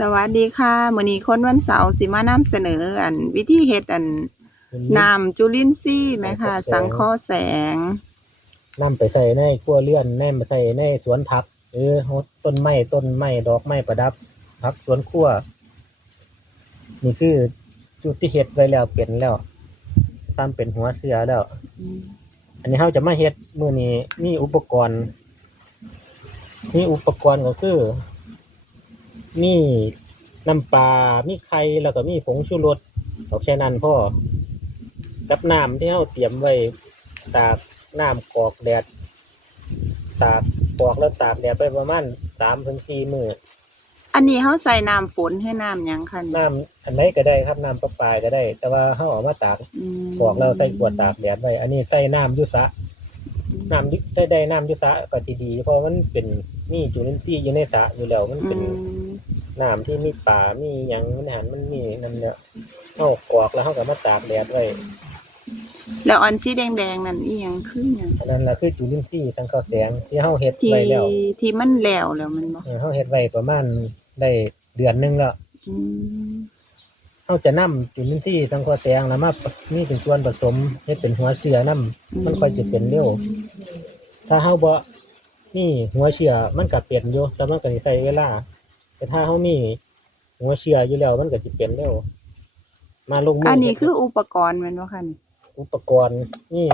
สวัสดีค่ะมื้อนี้คนวันเสาร์สิมานำเสนอวิธีเฮ็ดน้ำจุลินทรีย์แหมค่ะสังเคราะห์แสงนำไปใส่ในครัวเรือนนำไปใส่ในสวนผักต้นไม้ดอกไม้ประดับผักสวนครัวนี่คือจุดที่เฮ็ดไว้แล้วเป็นแล้วซ้ำเป็นหัวเสือแล้วอันนี้เราจะมาเฮ็ดมื้อนี้มีอุปกรณ์ก็คือมีน้ำปลามีไข่แล้วก็มีผงชูรสเอาแค่นั้นพอกับน้ำที่เราเตรียมไว้ตากน้ำกรอกแดดตากแดดไปประมาณ 3-4 มื้ออันนี้เฮาใส่น้ำฝนให้น้ำหยังคะนี่น้ำอันไหนก็ได้ครับน้ำประปาก็ได้แต่ว่าเฮาเอามาตากกรอกแล้วใส่ขวดตากแดดไว้อันนี้ใส่น้ำอยู่สระน้ำได้น้ำอยู่สระก็สิดีเพราะมันเป็นมีจุลินทรีย์อยู่ในสระอยู่แล้วมันเป็นน้ำที่มีปลามีหยังมันมีนั่นเนี่ยเฮากรอกแล้วเฮาก็มาตากแดดไว้แล้วอันสีแดงๆนั่นอีหยังคือหยังอันนั้นล่ะคือจุลินทรีย์สังเคราะห์แสงที่เฮาเฮ็ดไว้แล้วที่มันแล้วมันบ่เฮาเฮ็ดไว้ประมาณได้เดือนนึงแล้วเขาจะนำจุลินทรีย์สังเคราะห์แสงแล้วมามีเป็นส่วนผสมเฮ็ดเป็นหัวเชื้อนำมันค่อยจะเป็นเร็วถ้าเฮาบ่มีหัวเชื้อมันก็เป็นอยู่แต่มันก็สิใช้เวลาแต่ถ้าเฮามีหัวเชื้ออยู่แล้วมันก็สิเป็นเร็วมาลงมืออันนี้คืออุปกรณ์แม่นบ่คะนี่อุปกรณ์นี่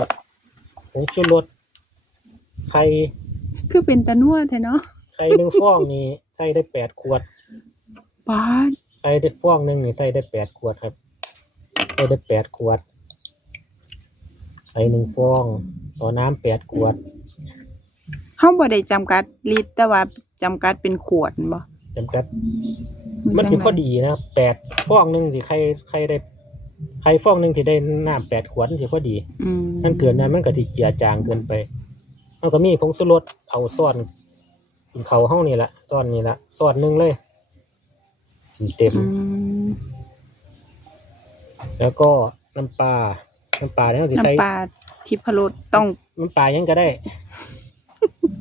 ผงชูรสไข่คือเป็นตานัวแท้เนาะไข่1ฟองนี่ใส่ได้8 ขวดป๊าดไข่ได้ฟองนึงนี่ใส่ได้8 ขวดครับใส่ได้8 ขวดไข่1 ฟองต่อน้ำ8 ขวดเฮาบ่ได้จำกัดลิตรแต่ว่าจำกัดเป็นขวดบ่จำกัดมันสิพอดีนะ8 ฟองนึงสิไข่ได้ไข่ฟองนึงสิได้น้ำ8 ขวดสิพอดีมันเกินนั้นมันก็สิเจือจางเกินไปเฮาก็มีผงชูรสเอาช้อนกินข้าวเฮานี่ล่ะช้อนนี่ล่ะช้อนนึงเลยเต็มแล้วก็น้ำปลาเนี่ยสิใส่น้ำปลาทิพรสต้องน้ำปลายังก็ได้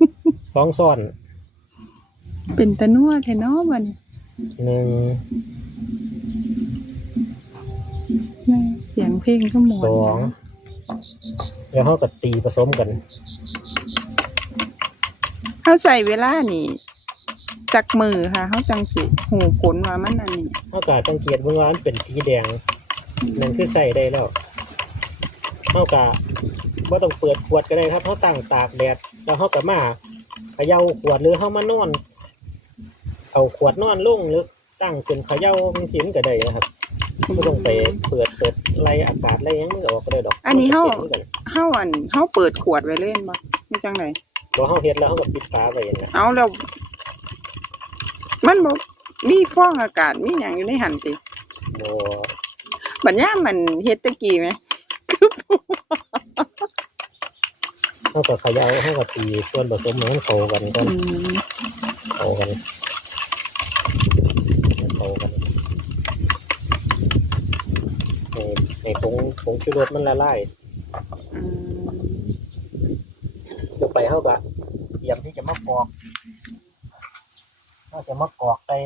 2 ช้อนเป็นตานัวแท้เนาะบัดนี้เสียงเพลงก็ม่วน2แล้วเฮาก็ตีผสมกันเฮาใส่เวลานี่จักมือค่ะเฮาจังสิฮู้ผลว่ามันอันนี้เฮาก็สังเกตเบิ่งว่ามันเป็นสีแดงนั่นคือใส่ได้แล้วเฮาก็บ่ต้องเปิดขวดก็ได้ครับเฮาตั้งตากแดดแล้วเฮาก็มาเขย่าขวดหรือเฮามานอนเอาขวดนอนลงหรือตั้งเป็นเขย่าจังซี่มันก็ได้นะครับบ่ต้องไปเปิดไล่อากาศไล่หยังมันก็ออกก็ได้ดอกอันนี้เฮาเปิดขวดไว้เลยบ่มีจังได๋บ่เฮาเฮ็ดแล้วเฮาก็ปิดฝาไว้นั่นน่ะเอาแล้วมันบ่มีฟองอากาศมีหยังอยู่ในหั่นติบ่บัดยามมันเฮ็ดตะกี้แหมเฮาก็เขย่าเฮาก็ตีส่วนผสมให้มันเข้ากันก่อนเข้ากันให้ผงชูรสมันละลายต่อไปเฮาก็เตรียมที่จะมากรอกใส่